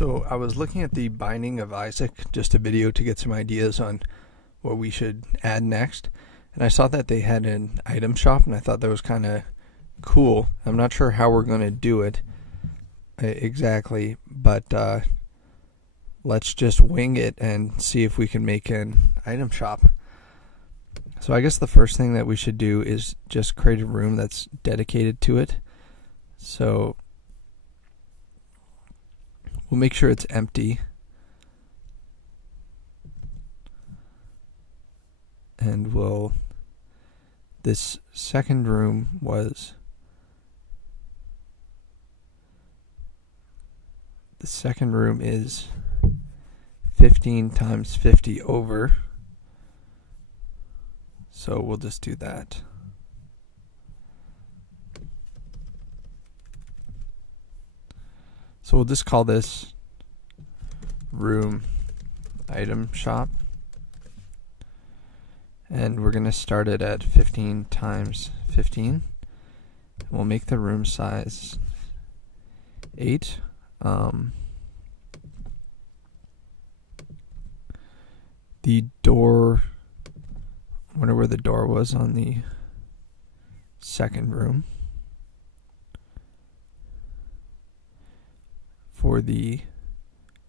So I was looking at the Binding of Isaac, just a video to get some ideas on what we should add next. And I saw that they had an item shop, and I thought that was kind of cool. I'm not sure how we're going to do it exactly, but let's just wing it and see if we can make an item shop. So I guess the first thing that we should do is just create a room that's dedicated to it. So we'll make sure it's empty. And this second room was, the second room is 15 times 50 over. So we'll just do that. So we'll just call this room item shop. And we're going to start it at 15 times 15. We'll make the room size 8. The door, I wonder where the door was on the second room. For the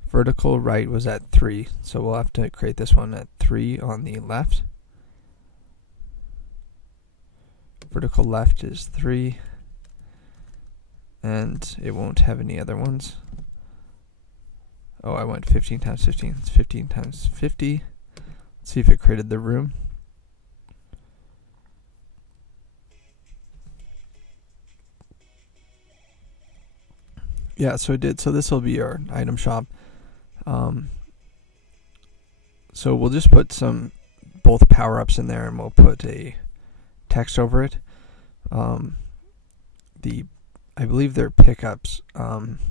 vertical right was at 3, so we'll have to create this one at 3 on the left. Vertical left is 3, and it won't have any other ones. Oh, I went 15 times 15. It's 15 times 50. Let's see if it created the room. Yeah, so it did. So this will be our item shop. So we'll just put both power-ups in there, and we'll put a text over it. I believe they're pickups.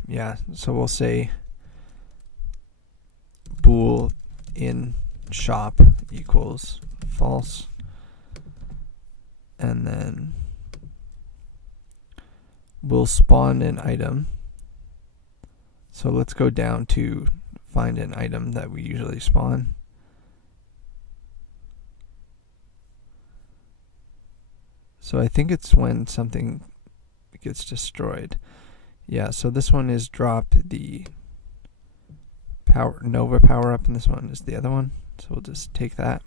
Yeah, so we'll say bool in shop equals false, and then we'll spawn an item. So let's go down to find an item that we usually spawn. So I think it's when something gets destroyed. Yeah, so this one is drop the Nova power up, and this one is the other one. So we'll just take that.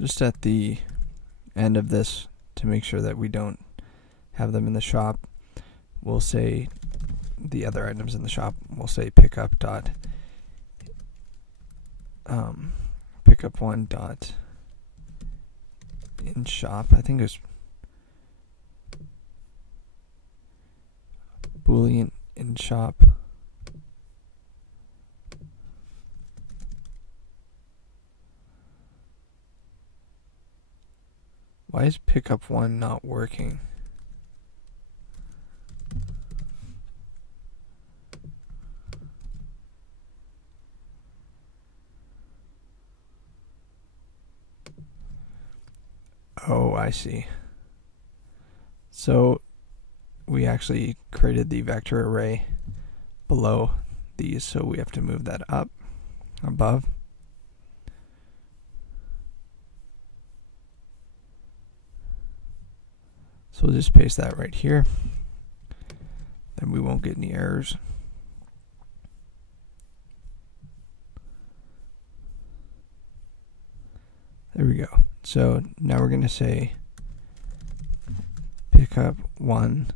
Just at the end of this, to make sure that we don't have them in the shop, we'll say the other items in the shop, we'll say pickup dot pickup one dot in shop. I think it was boolean in shop. Why is pickup one not working? Oh, I see. So we actually created the vector array below these, so we have to move that up above. So we'll just paste that right here. Then we won't get any errors. There we go. So now we're going to say pickup one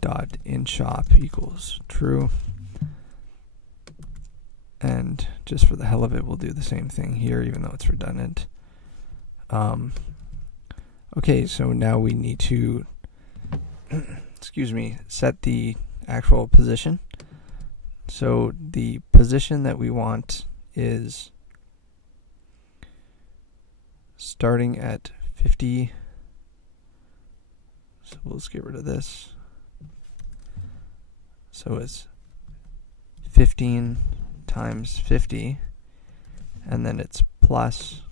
dot in shop equals true. And just for the hell of it, we'll do the same thing here, even though it's redundant. Okay, so now we need to excuse me, set the actual position. So the position that we want is starting at 50. So let's get rid of this. So it's 15 times 50, and then it's plus.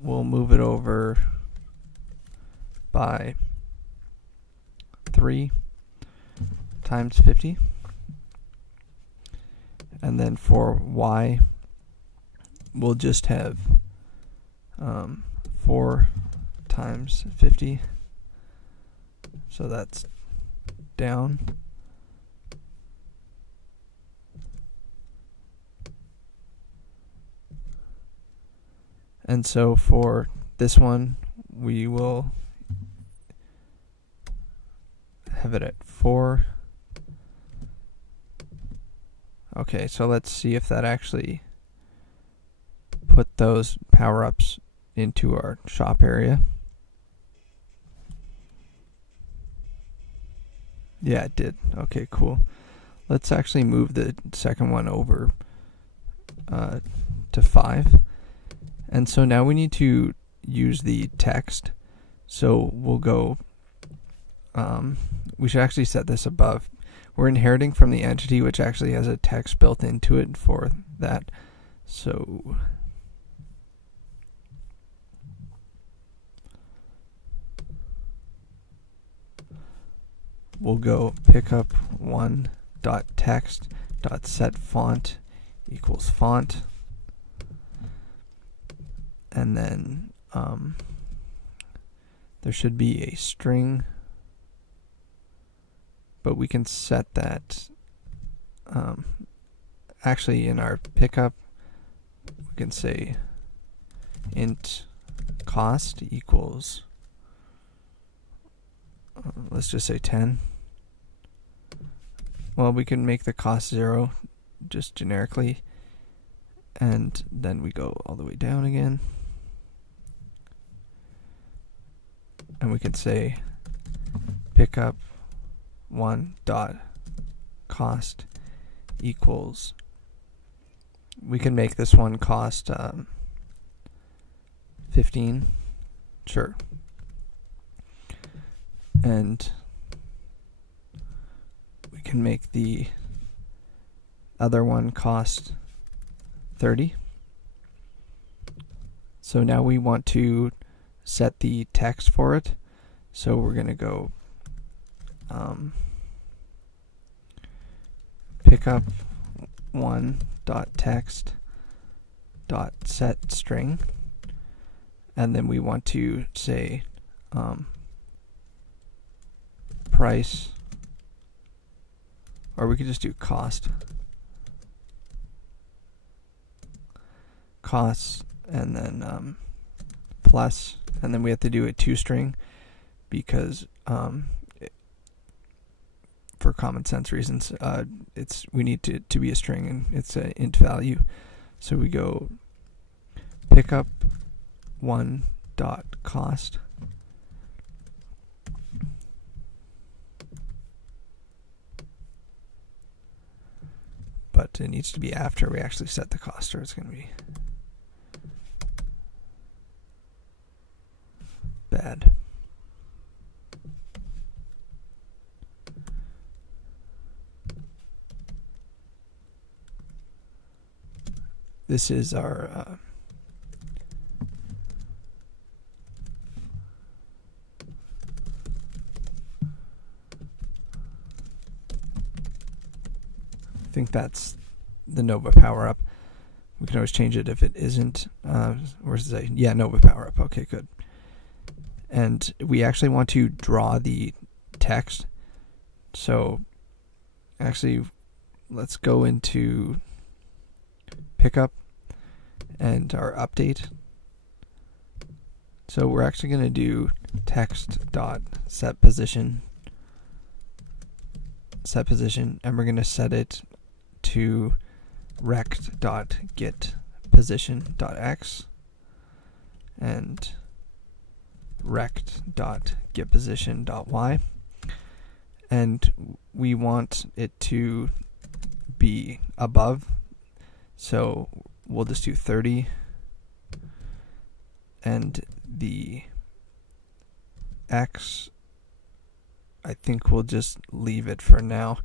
We'll move it over by 3 times 50. And then for y, we'll just have 4 times 50. So that's down. And so for this one, we will have it at 4. Okay, so let's see if that actually put those power-ups into our shop area. Yeah, it did. Okay, cool. Let's actually move the second one over to 5. And so now we need to use the text. So we'll go, we should actually set this above. We're inheriting from the entity, which actually has a text built into it for that. So we'll go pickup one.text.setFont equals font. And then there should be a string, but we can set that actually in our pickup. We can say int cost equals let's just say 10. Well, we can make the cost 0 just generically, and then we go all the way down again. And we can say pickup one.cost equals, we can make this one cost 15, sure. And we can make the other one cost 30. So now we want to set the text for it. So we're going to go pickup one.text.setString, and then we want to say price, or we could just do costs, and then plus, and then we have to do a toString because for common sense reasons, we need to be a string, and it's an int value. So we go pickup one.cost, but it needs to be after we actually set the cost, or it's going to be bad. This is our I think that's the Nova power up. We can always change it if it isn't. Where's it say? Yeah, Nova power up. Okay, good. And we actually want to draw the text. So actually, let's go into pickup and our update. So we're actually going to do text.setPosition, and we're going to set it to rect.getPosition.x and rect.getPosition.y. and we want it to be above, so we'll just do 30, and the X, I think we'll just leave it for now.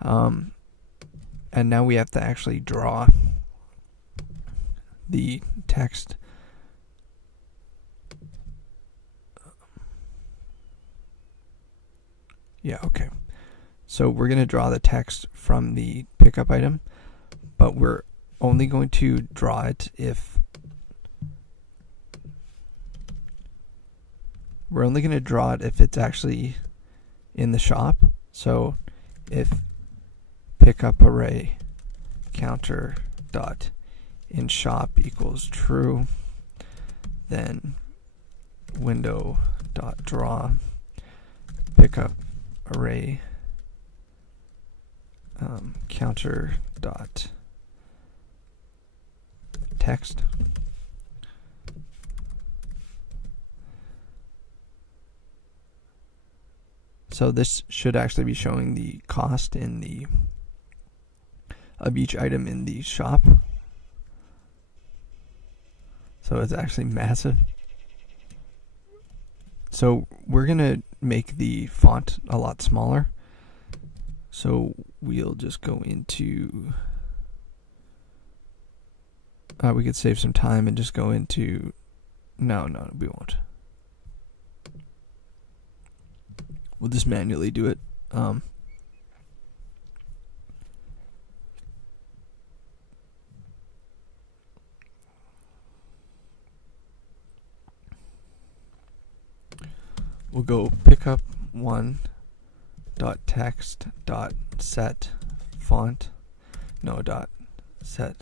And now we have to actually draw the text. Yeah, okay. So we're going to draw the text from the pickup item, but we're only going to draw it if it's actually in the shop. So if pickup array counter dot in shop equals true, then window dot draw pickup array counter dot text. So this should actually be showing the cost in the of each item in the shop. So it's actually massive. So we're gonna make the font a lot smaller. So we'll just go into, we could save some time and just go into, no, we won't. We'll just manually do it. We'll go pickup one dot text dot set font, no dot set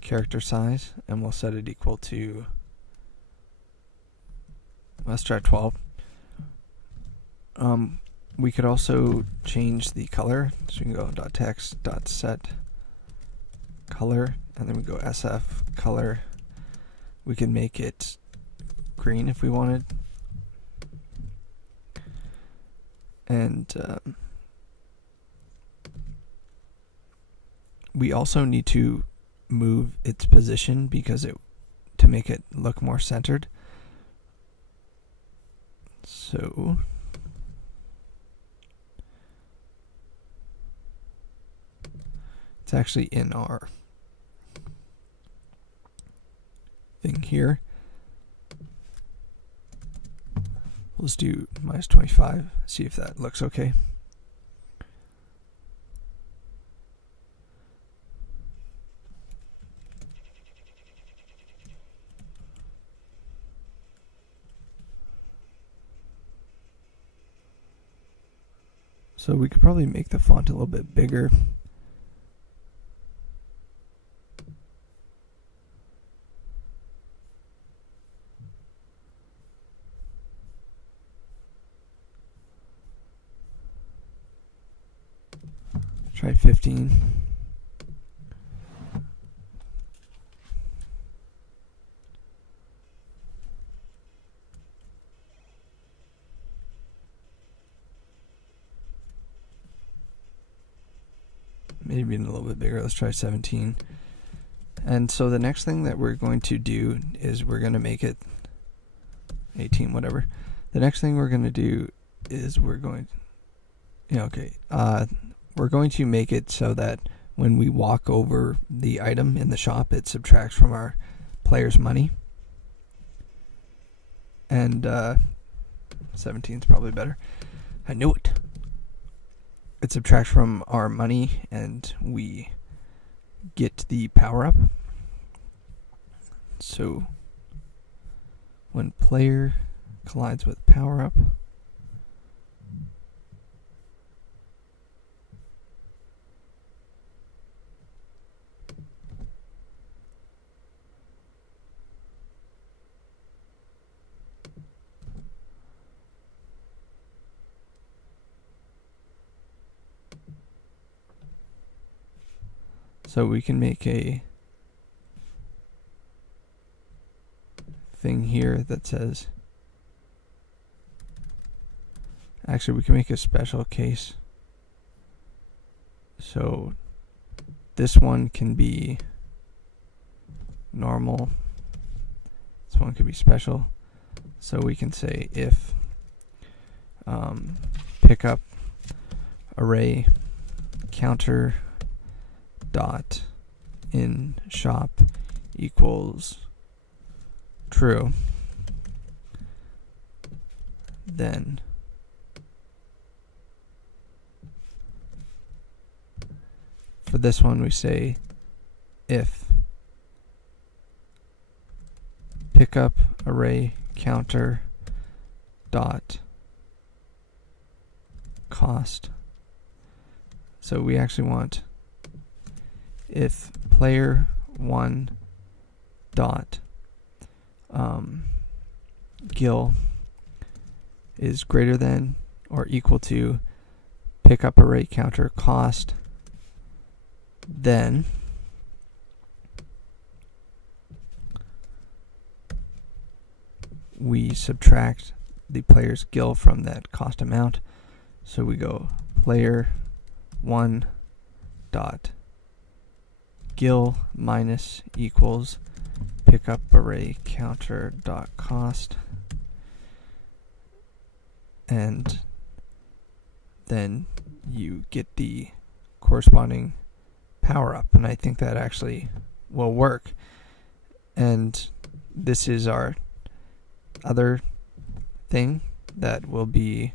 character size, and we'll set it equal to, let's try 12. We could also change the color, so we can go dot text dot set color, and then we go SF color. We can make it green if we wanted, and we also need to move its position because to make it look more centered. So it's actually in our thing here. Let's do -25, see if that looks okay. So we could probably make the font a little bit bigger. Try 15. Maybe a little bit bigger. Let's try 17. And so the next thing that we're going to do is we're going to make it 18, whatever. The next thing we're going to do is we're going to make it so that when we walk over the item in the shop, it subtracts from our player's money. And 17 is probably better. I knew it. It subtracts from our money, and we get the power up. So when player collides with power up, so we can make a thing here that says Actually, we can make a special case. So this one can be normal. This one could be special. So we can say if pickup array counter dot in shop equals true, then for this one we say if pickup array counter dot cost. So we actually want if player one dot Gil is greater than or equal to pickup array counter cost, then we subtract the player's Gil from that cost amount. So we go player one dot Gil minus equals pickup array counter dot cost, and then you get the corresponding power up, and I think that actually will work. And this is our other thing that will be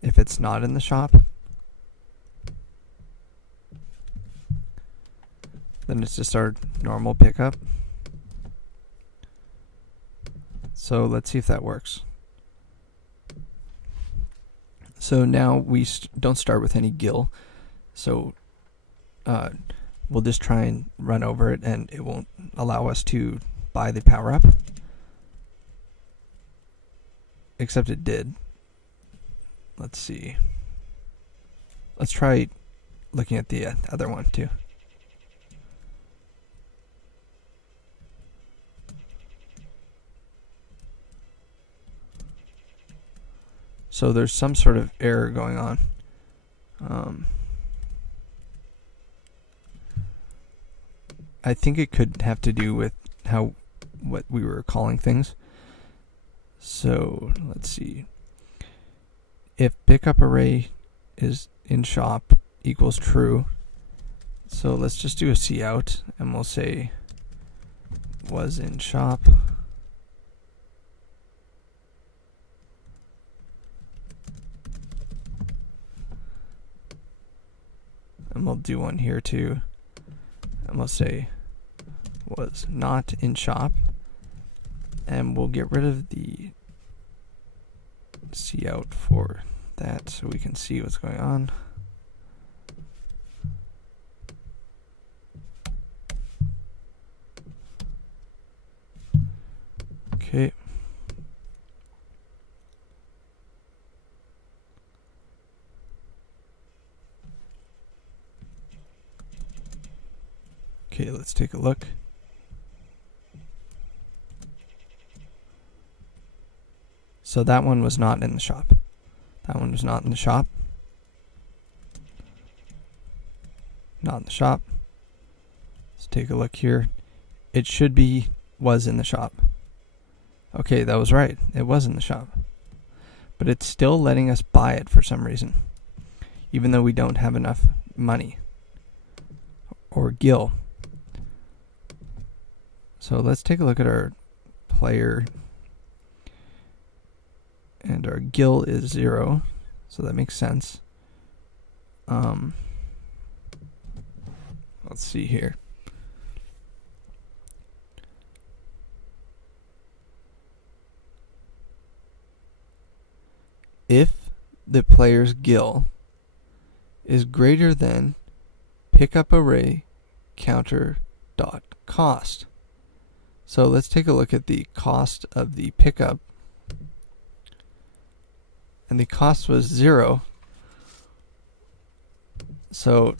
if it's not in the shop, then it's just our normal pickup. So let's see if that works. So now we don't start with any Gil, so we'll just try and run over it, and it won't allow us to buy the power up, except it did. Let's see. Let's try looking at the other one too. So there's some sort of error going on. I think it could have to do with what we were calling things. So let's see. If pickup array is in shop equals true, so let's just do a cout and we'll say was in shop. And we'll do one here too. And we'll say was not in shop. And we'll get rid of the cout for that so we can see what's going on. Okay. Okay, let's take a look. So that one was not in the shop. That one was not in the shop. Not in the shop. Let's take a look here. It should be was in the shop. Okay, that was right. It was in the shop. But it's still letting us buy it for some reason, even though we don't have enough money or Gil. So let's take a look at our player, and our Gil is 0, so that makes sense. Let's see here. If the player's Gil is greater than pickup array counter dot cost. So let's take a look at the cost of the pickup. And the cost was 0. So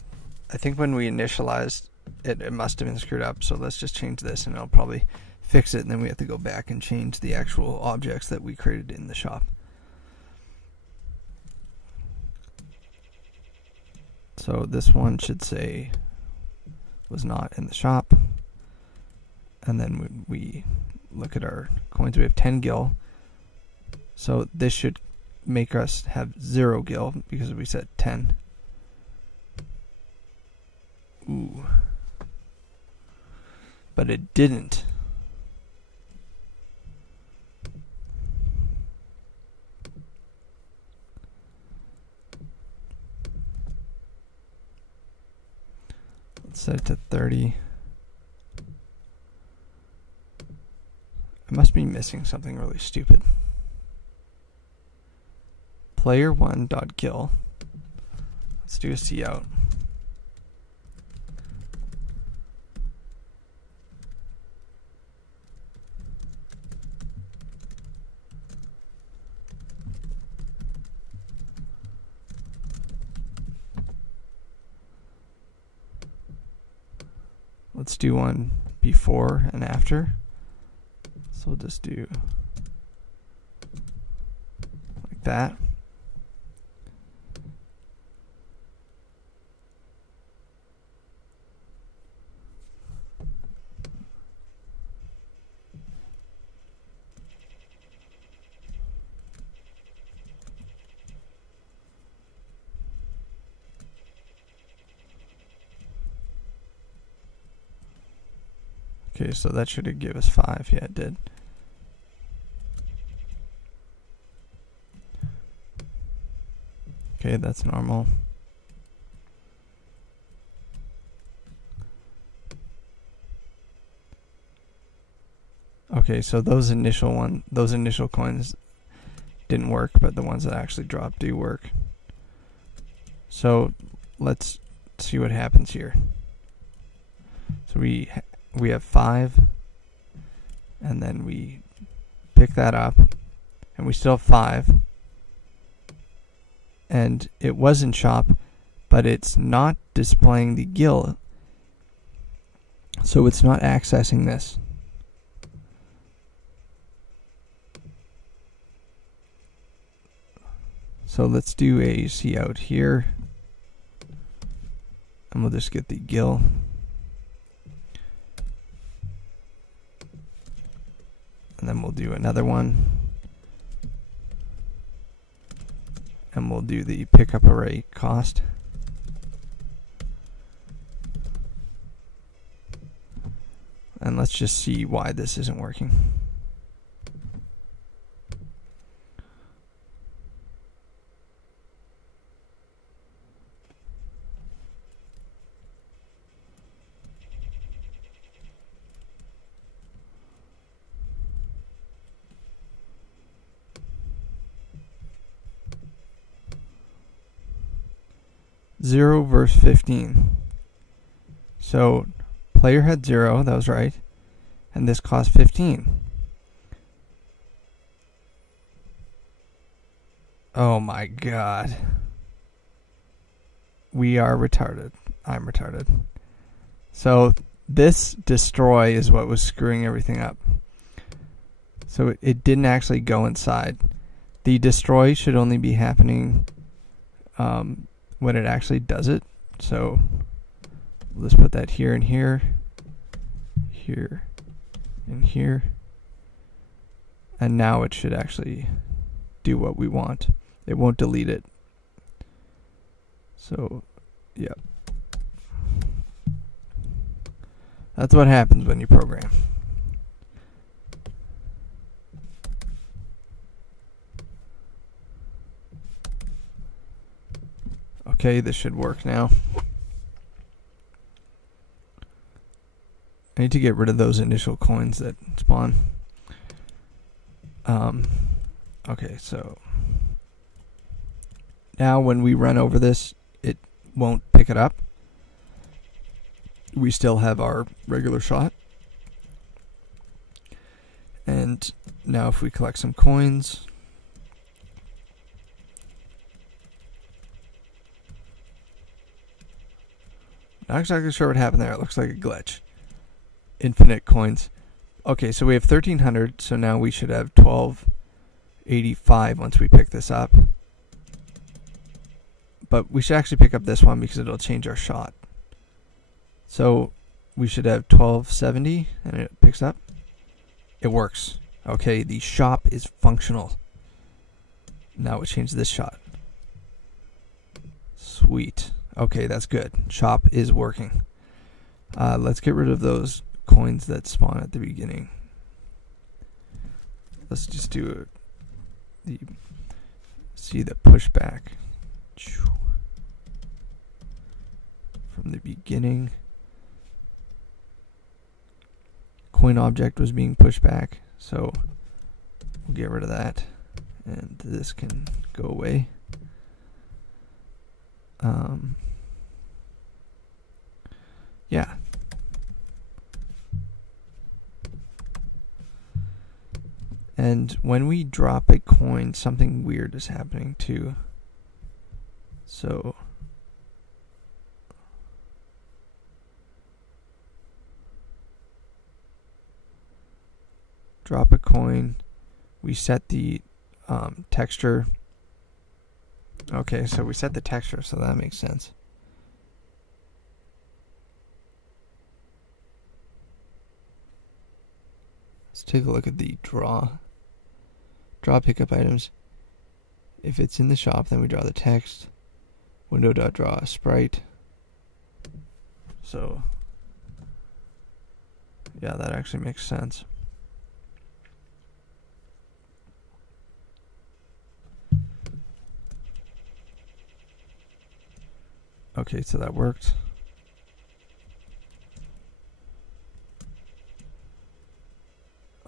I think when we initialized it, it must have been screwed up. So let's just change this and it'll probably fix it. And then we have to go back and change the actual objects that we created in the shop. So this one should say was not in the shop. And then when we look at our coins, we have 10 gil. So this should make us have 0 gil because we said 10. Ooh. But it didn't. Let's set it to 30. I must be missing something really stupid. Player1.gil. Let's do a cout. Let's do one before and after. So we'll just do like that. Okay, so that should have given us 5. Yeah, it did. Okay, that's normal. Okay, so those initial coins didn't work, but the ones that actually dropped do work. So let's see what happens here. So we have 5, and then we pick that up, and we still have 5. And it was in shop, but it's not displaying the gil, so it's not accessing this. So let's do a cout here, and we'll just get the gil. And then we'll do another one. And we'll do the pickup array cost. And let's just see why this isn't working. Zero versus 15. So player had 0, that was right, and this cost 15. Oh my god. We are retarded. I'm retarded. So this destroy is what was screwing everything up. So it didn't actually go inside. The destroy should only be happening when it actually does it. So let's put that here and here, here and here, and now it should actually do what we want. It won't delete it. So yeah, that's what happens when you program. Okay, this should work now. I need to get rid of those initial coins that spawn. Okay, so now when we run over this, it won't pick it up. We still have our regular shot. And now if we collect some coins, not exactly sure what happened there. It looks like a glitch. Infinite coins. Okay, so we have 1,300, so now we should have 1,285 once we pick this up. But we should actually pick up this one because it'll change our shot. So we should have 1270 and it picks up. It works. Okay, the shop is functional. Now we change this shot. Sweet. Okay, that's good. Shop is working. Let's get rid of those coins that spawn at the beginning. Let's just do see the pushback from the beginning. Coin object was being pushed back, so we'll get rid of that, and this can go away. Yeah. And when we drop a coin, something weird is happening too. So drop a coin, we set the texture. Okay, so we set the texture, so that makes sense. Let's take a look at the draw pickup items. If it's in the shop, then we draw the text. Window.draw a sprite. So yeah, that actually makes sense. Okay, so that worked.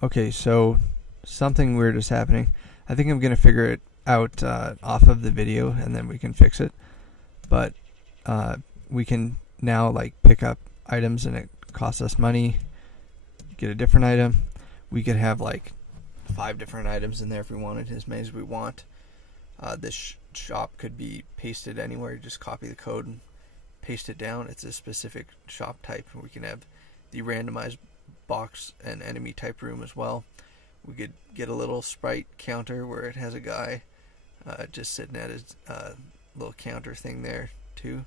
Okay, so something weird is happening. I think I'm going to figure it out off of the video, and then we can fix it. But we can now like pick up items, and it costs us money. Get a different item. We could have like 5 different items in there if we wanted, as many as we want. This shop could be pasted anywhere. You just copy the code and paste it down. It's a specific shop type, and we can have the randomized box and enemy type room as well. We could get a little sprite counter where it has a guy just sitting at his little counter thing there too.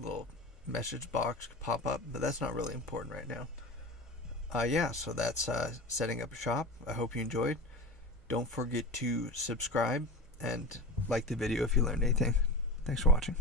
Little message box could pop up, but that's not really important right now. Yeah, so that's setting up a shop. I hope you enjoyed. Don't forget to subscribe and like the video if you learned anything. Thanks for watching.